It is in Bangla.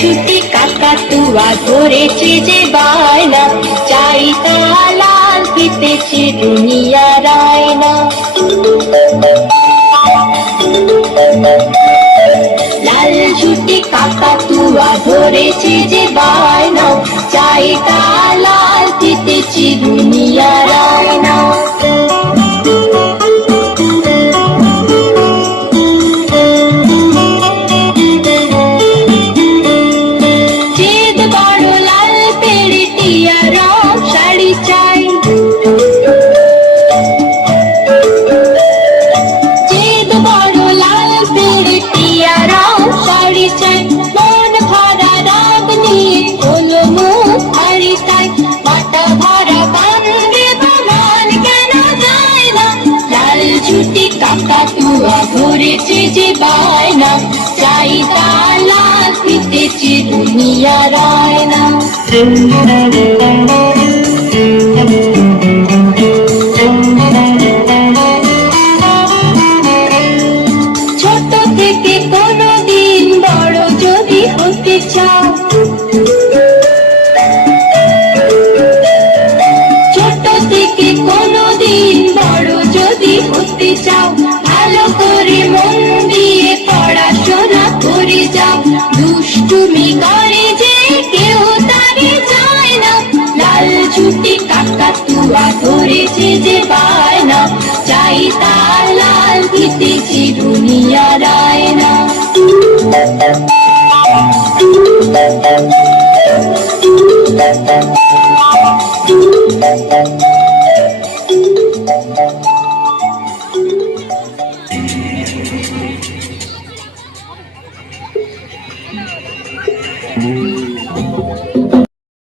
ছুটি কাকাতুয়া ধরেছে যে বায়না, চাই তা লাল ফিতেছে দুনিয়ার আয়না। লাল ছুটি কাকাতুয়া ধরেছে যে বায়না, চাই তা লাল ফিতেছে দুনিয়ার আয়না। কাকাতুয়া ধরেছে যে বায়না, চাই তা লাল ফিতেছে দুনিয়ার আয়না। ছোট থেকে কোনদিন বড় যদি হতে চাও, ছোট থেকে কোনদিন বড় যদি হতে চাও, ভালো করে মন দিয়ে পড়াশোনা করে যাও। দুষ্টুমি করে যে কেউ তারে যায় না, লাল ছুটি কাকাতুয়া ধরেছে যে বায়না, চাই তা লাল ফিতেছে দুনিয়ার আয়না।